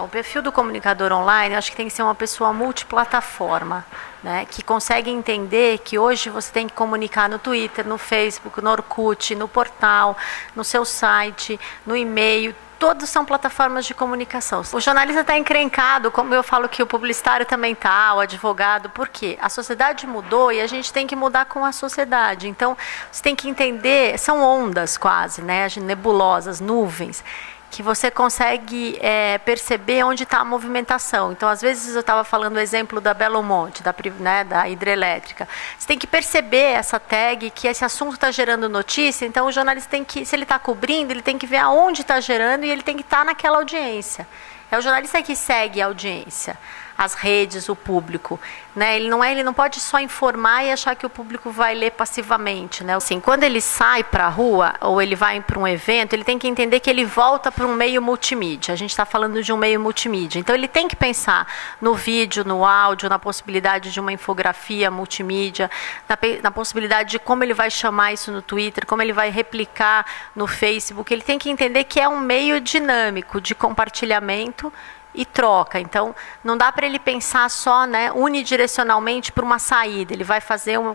O perfil do comunicador online, acho que tem que ser uma pessoa multiplataforma, né? Que consegue entender que hoje você tem que comunicar no Twitter, no Facebook, no Orkut, no portal, no seu site, no e-mail. Todos são plataformas de comunicação. O jornalista está encrencado, como eu falo que o publicitário também está, o advogado, por quê? A sociedade mudou e a gente tem que mudar com a sociedade. Então, você tem que entender, são ondas quase, né? Nebulosas, nuvens, que você consegue perceber onde está a movimentação. Então, às vezes, eu estava falando o exemplo da Belo Monte, da hidrelétrica. Você tem que perceber essa tag, que esse assunto está gerando notícia, então o jornalista tem que, se ele está cobrindo, ele tem que ver aonde está gerando e ele tem que estar naquela audiência. É o jornalista que segue a audiência, as redes, o público, né? Ele não pode só informar e achar que o público vai ler passivamente, né? Assim, quando ele sai para a rua ou ele vai para um evento, ele tem que entender que ele volta para um meio multimídia. A gente está falando de um meio multimídia. Então, ele tem que pensar no vídeo, no áudio, na possibilidade de uma infografia multimídia, na possibilidade de como ele vai chamar isso no Twitter, como ele vai replicar no Facebook. Ele tem que entender que é um meio dinâmico de compartilhamento e troca. Então, não dá para ele pensar só, né, unidirecionalmente para uma saída. Ele vai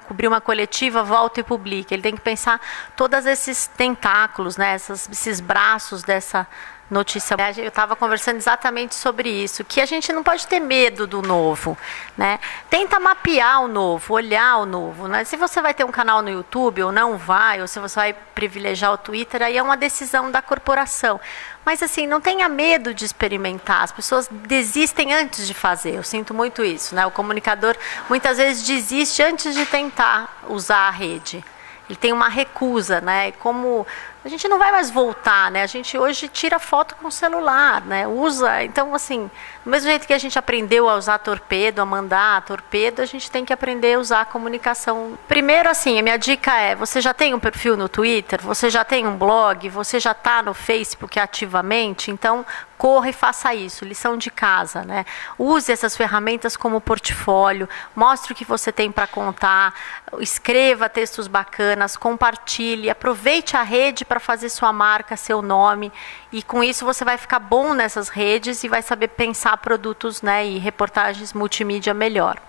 cobrir uma coletiva, volta e publica. Ele tem que pensar todos esses tentáculos, né, esses braços dessa notícia. Eu estava conversando exatamente sobre isso, que a gente não pode ter medo do novo, né? Tenta mapear o novo, olhar o novo, né? Se você vai ter um canal no YouTube ou não vai, ou se você vai privilegiar o Twitter, aí é uma decisão da corporação. Mas, assim, não tenha medo de experimentar. As pessoas desistem antes de fazer. Eu sinto muito isso, né? O comunicador, muitas vezes, desiste antes de tentar usar a rede. Ele tem uma recusa, né? Como a gente não vai mais voltar, né? A gente hoje tira foto com o celular, né? Usa, então, assim, do mesmo jeito que a gente aprendeu a usar torpedo, a mandar torpedo, a gente tem que aprender a usar a comunicação. Primeiro, assim, a minha dica é, você já tem um perfil no Twitter, você já tem um blog, você já está no Facebook ativamente, então corra e faça isso, lição de casa, né? Use essas ferramentas como portfólio, mostre o que você tem para contar, escreva textos bacanas, compartilhe, aproveite a rede para fazer sua marca, seu nome, e com isso você vai ficar bom nessas redes e vai saber pensar produtos, né, e reportagens multimídia melhor.